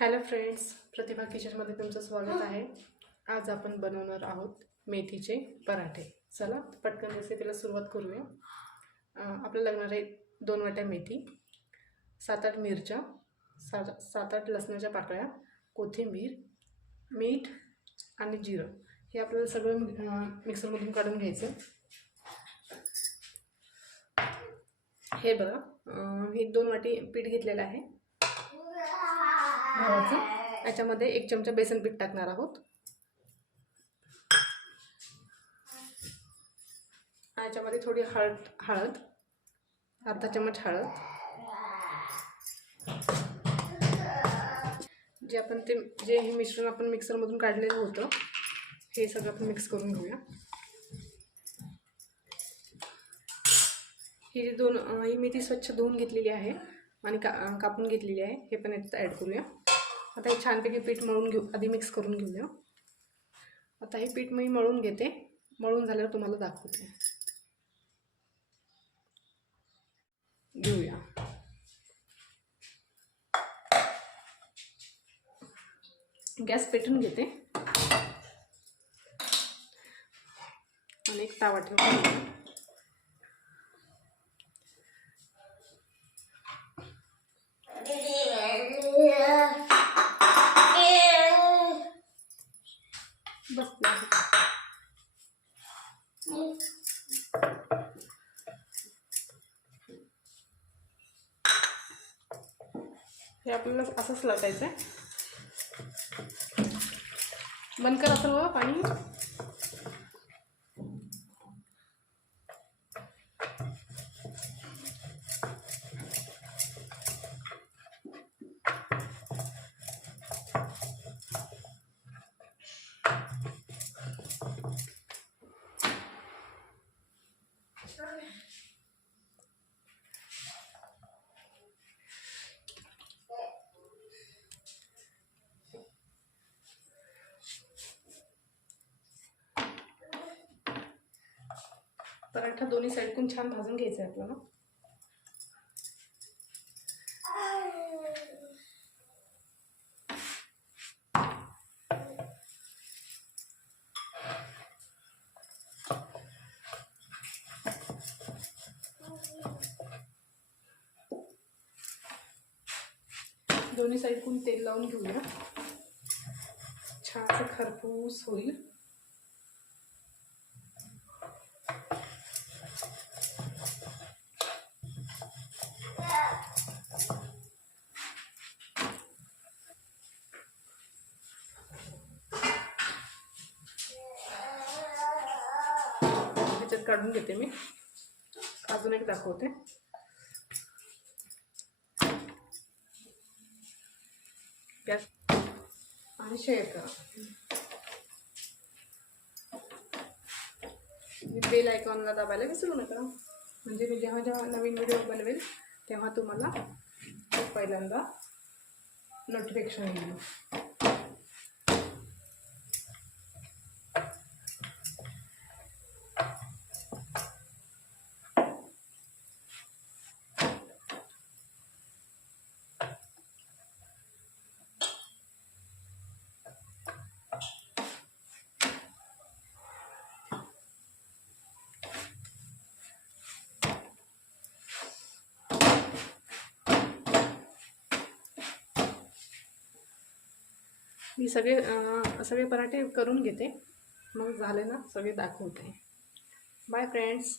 Hello friends प्रतिभा किचनमध्ये तुमचं स्वागत आहे. आज आपण बनवणार आहोत मेथीचे पराठे. चला पटकन रेसिपीला सुरुवात करूया. आपल्या आपल्याला लागणार आहे दोन वाट्या मेथी सात आठ मिरच्या सात सात आठ लसणाच्या पाकळ्या कोथिंबीर मीठ आणि जिरं. हे आपल्याला सगळं मिक्सरमधून काढून घ्यायचं हे बघा मी हे दोन वाटी पीठ घेतलेलं आहे. गव्हाचं याच्यामध्ये एक चमचा बेसन पीठ टाकणार आहोत. याच्यामध्ये थोडी हळद हळद. अर्धा चमच हळद. जे आपण ते जे हे मिश्रण आपण मिक्सरमधून काढलेलं होतं हे सगळं आपण मिक्स करून घेऊया. ही जी दोन ही ही मेथी स्वच्छ धुवून घेतलेली आहे आणि का कापून घेतलेली आहे हे पण याच्यात ॲड करूया. आता हे छानपैकी पीठ मळून घेऊ आधी मिक्स करून घेऊया. आता हे पीठ मी मळून घेते. मळून झाल्यावर तुम्हाला दाखवते. घेऊया. गॅस पेटून घेते. आणि एक तावा ठेवते हे आपल्याला असंच लाटायचं आहे बंद कर असेल बाबा पाणी. पराठा दोन्ही साईडकून छान भाजून घ्यायचा आहे आपल्याला. दोन्ही साईडकून तेल लावून घेऊया. छानसं खरपूस होईल. त्याच्यात काढून घेते मी. अजून एक दाखवते. गॅस आणि शेअर करा बेल आयकॉनला दाबायला विसरू नका. म्हणजे मी जेव्हा जेव्हा नवीन व्हिडिओ बनवेल तेव्हा तुम्हाला पहिल्यांदा नोटिफिकेशन येईल. मी सगळे सगळे पराठे करून घेते. मग झाले ना सगळे दाखवते. Bye friends